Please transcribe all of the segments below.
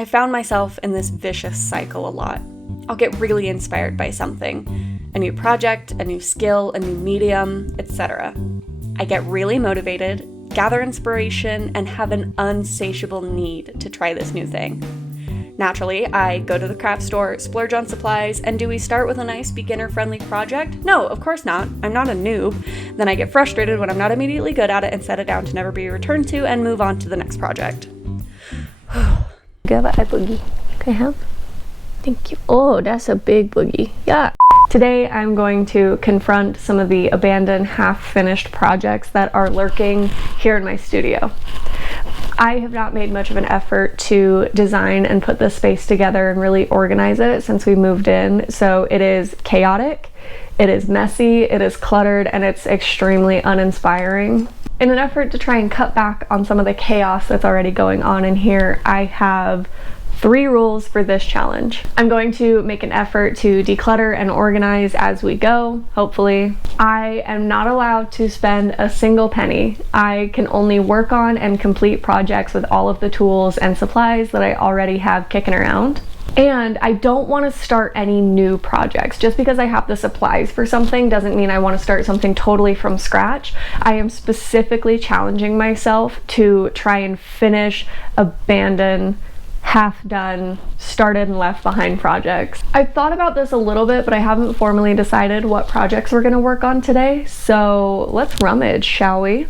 I found myself in this vicious cycle a lot. I'll get really inspired by something, a new project, a new skill, a new medium, etc. I get really motivated, gather inspiration, and have an unsatiable need to try this new thing. Naturally, I go to the craft store, splurge on supplies, and do we start with a nice beginner-friendly project? No, of course not. I'm not a noob. Then I get frustrated when I'm not immediately good at it and set it down to never be returned to and move on to the next project. Give a boogie. Can I have? Thank you. Oh, that's a big boogie. Yeah. Today I'm going to confront some of the abandoned, half-finished projects that are lurking here in my studio. I have not made much of an effort to design and put this space together and really organize it since we moved in, so it is chaotic, it is messy, it is cluttered, and it's extremely uninspiring. In an effort to try and cut back on some of the chaos that's already going on in here, I have 3 rules for this challenge. I'm going to make an effort to declutter and organize as we go, hopefully. I am not allowed to spend a single penny. I can only work on and complete projects with all of the tools and supplies that I already have kicking around. And I don't want to start any new projects. Just because I have the supplies for something doesn't mean I want to start something totally from scratch. I am specifically challenging myself to try and finish, abandon, half-done, started and left behind projects. I've thought about this a little bit, but I haven't formally decided what projects we're going to work on today, so let's rummage, shall we?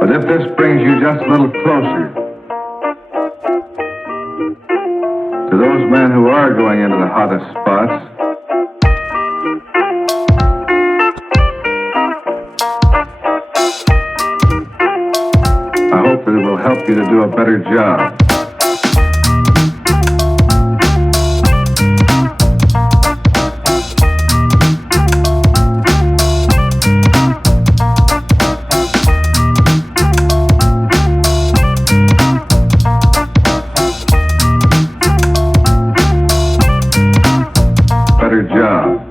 But if this brings you just a little closer to those men who are going into the hottest spots, I hope that it will help you to do a better job. Better job.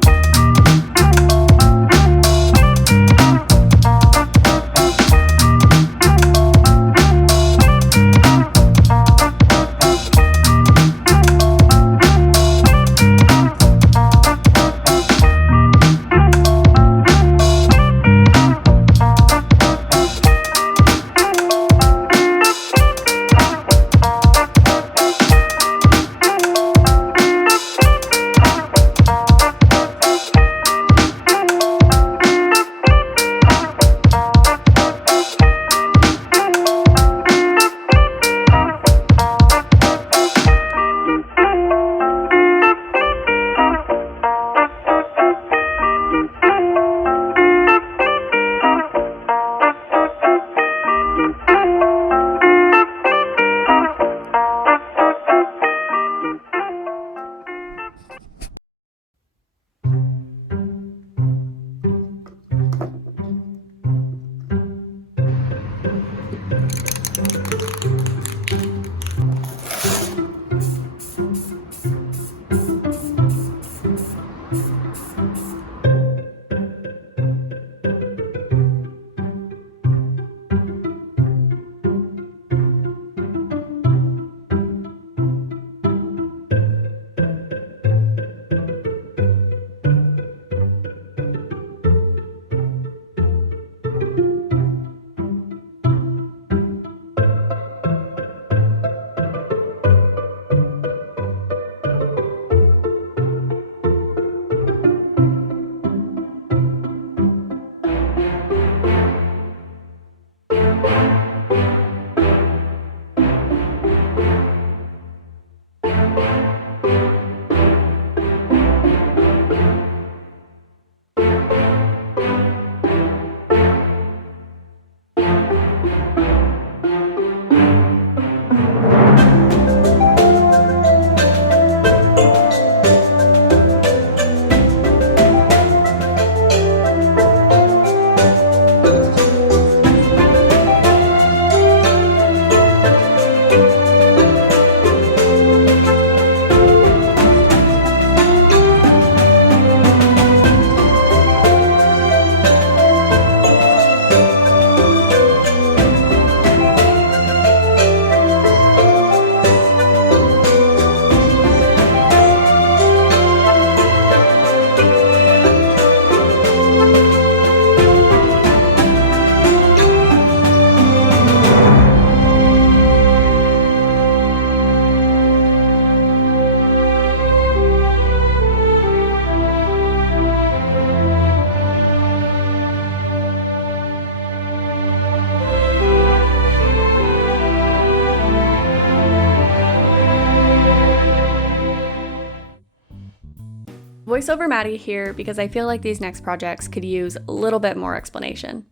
Voiceover Maddie here because I feel like these next projects could use a little bit more explanation.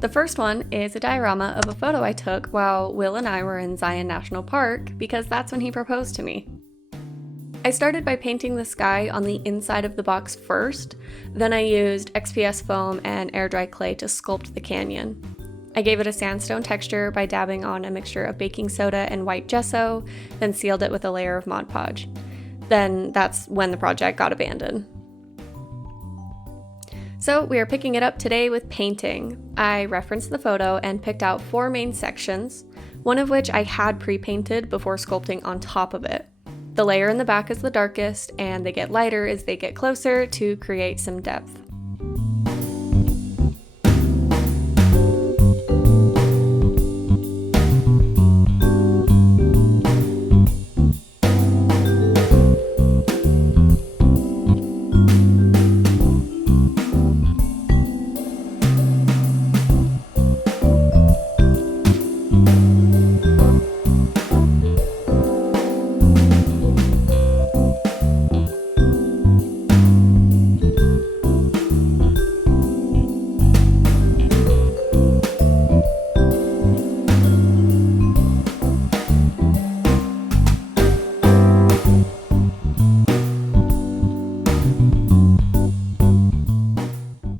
The first one is a diorama of a photo I took while Will and I were in Zion National Park because that's when he proposed to me. I started by painting the sky on the inside of the box first, then I used XPS foam and air dry clay to sculpt the canyon. I gave it a sandstone texture by dabbing on a mixture of baking soda and white gesso, then sealed it with a layer of Mod Podge. Then that's when the project got abandoned. So we are picking it up today with painting. I referenced the photo and picked out 4 main sections, one of which I had pre-painted before sculpting on top of it. The layer in the back is the darkest, and they get lighter as they get closer to create some depth.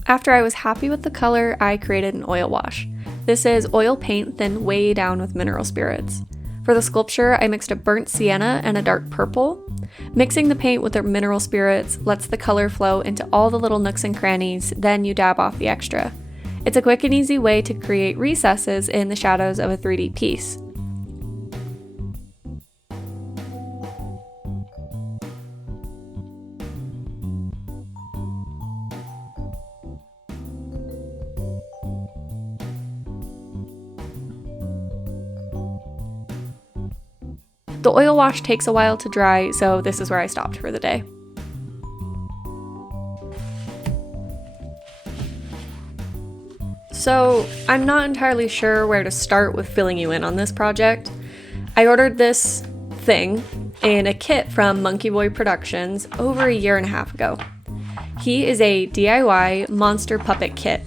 After I was happy with the color, I created an oil wash. This is oil paint thinned way down with mineral spirits. For the sculpture, I mixed a burnt sienna and a dark purple. Mixing the paint with the mineral spirits lets the color flow into all the little nooks and crannies, then you dab off the extra. It's a quick and easy way to create recesses in the shadows of a 3D piece. The oil wash takes a while to dry, so this is where I stopped for the day. So I'm not entirely sure where to start with filling you in on this project. I ordered this thing in a kit from Monkey Boy Productions over 1.5 years ago. He is a DIY monster puppet kit,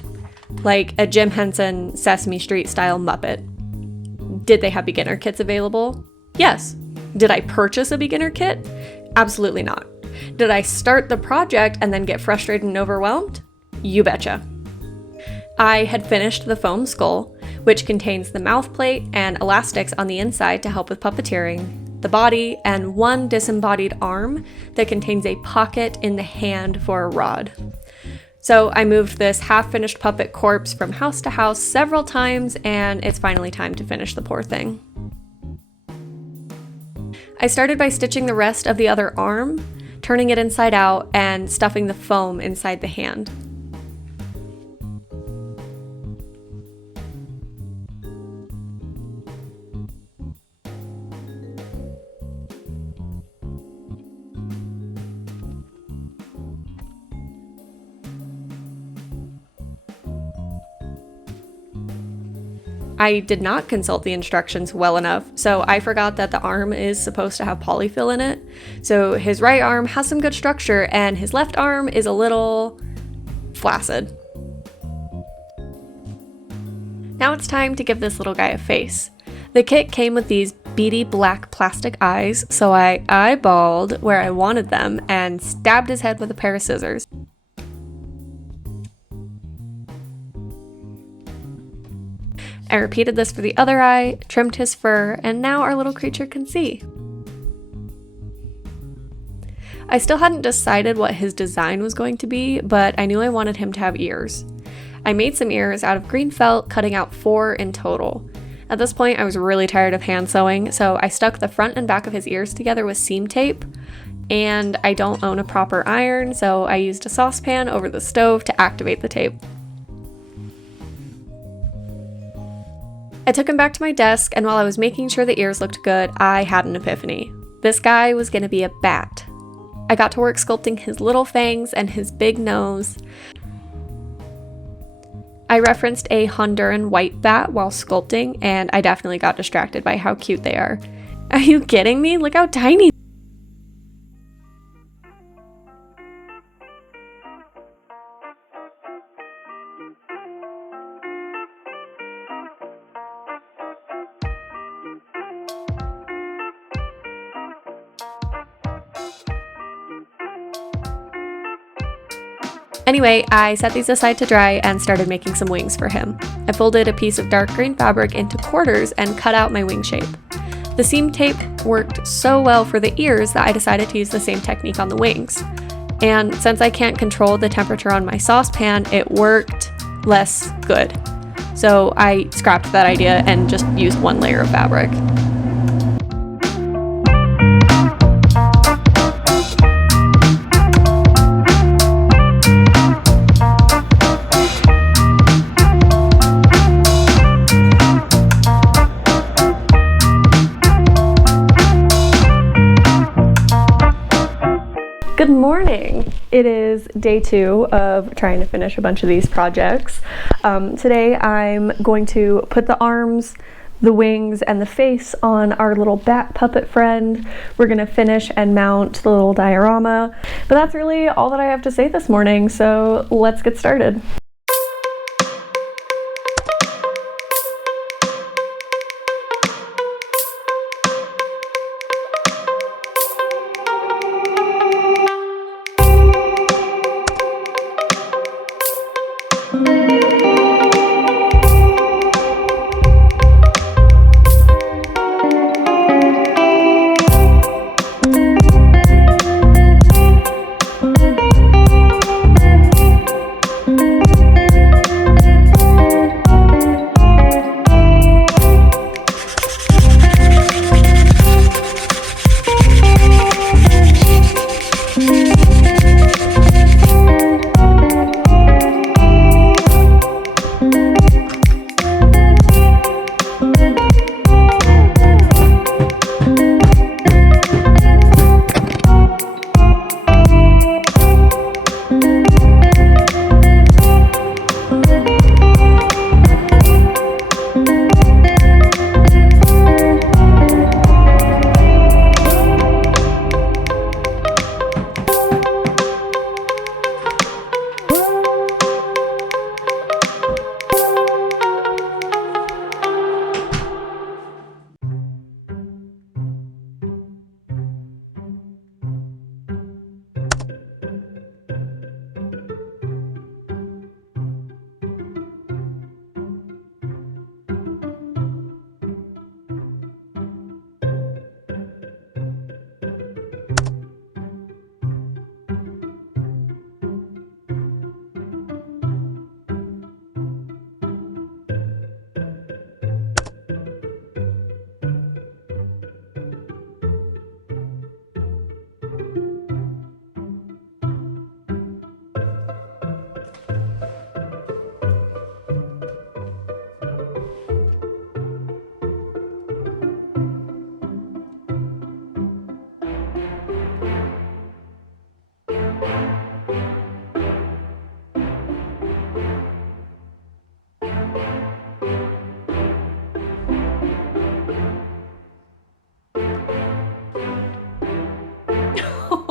like a Jim Henson Sesame Street style Muppet. Did they have beginner kits available? Yes. Did I purchase a beginner kit? Absolutely not. Did I start the project and then get frustrated and overwhelmed? You betcha. I had finished the foam skull, which contains the mouth plate and elastics on the inside to help with puppeteering, the body, and one disembodied arm that contains a pocket in the hand for a rod. So I moved this half-finished puppet corpse from house to house several times, and it's finally time to finish the poor thing. I started by stitching the rest of the other arm, turning it inside out, and stuffing the foam inside the hand. I did not consult the instructions well enough, so I forgot that the arm is supposed to have polyfill in it. So his right arm has some good structure and his left arm is a little flaccid. Now it's time to give this little guy a face. The kit came with these beady black plastic eyes, so I eyeballed where I wanted them and stabbed his head with a pair of scissors. I repeated this for the other eye, trimmed his fur, and now our little creature can see. I still hadn't decided what his design was going to be, but I knew I wanted him to have ears. I made some ears out of green felt, cutting out 4 in total. At this point, I was really tired of hand sewing, so I stuck the front and back of his ears together with seam tape, and I don't own a proper iron, so I used a saucepan over the stove to activate the tape. I took him back to my desk, and while I was making sure the ears looked good, I had an epiphany. This guy was going to be a bat. I got to work sculpting his little fangs and his big nose. I referenced a Honduran white bat while sculpting, and I definitely got distracted by how cute they are. Are you kidding me? Look how tiny. Anyway, I set these aside to dry and started making some wings for him. I folded a piece of dark green fabric into quarters and cut out my wing shape. The seam tape worked so well for the ears that I decided to use the same technique on the wings. And since I can't control the temperature on my saucepan, it worked less good. So I scrapped that idea and just used one layer of fabric. Good morning! It is day 2 of trying to finish a bunch of these projects. Today I'm going to put the arms, the wings, and the face on our little bat puppet friend. We're going to finish and mount the little diorama. But that's really all that I have to say this morning, so let's get started.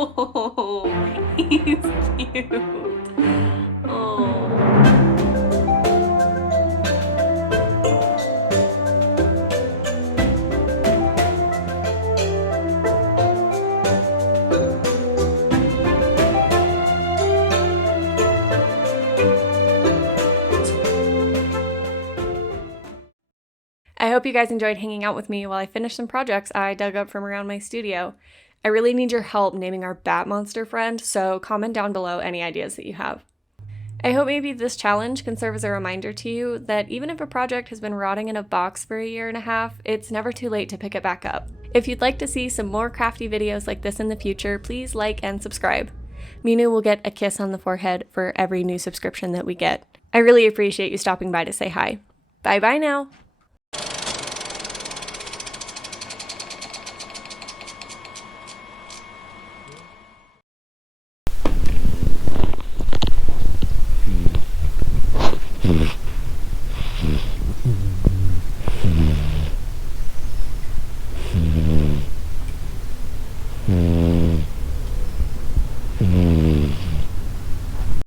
Oh, he's cute. Oh. I hope you guys enjoyed hanging out with me while I finished some projects I dug up from around my studio. I really need your help naming our bat monster friend, so comment down below any ideas that you have. I hope maybe this challenge can serve as a reminder to you that even if a project has been rotting in a box for 1.5 years, it's never too late to pick it back up. If you'd like to see some more crafty videos like this in the future, please like and subscribe. Minu will get a kiss on the forehead for every new subscription that we get. I really appreciate you stopping by to say hi. Bye-bye now! Mm-hmm.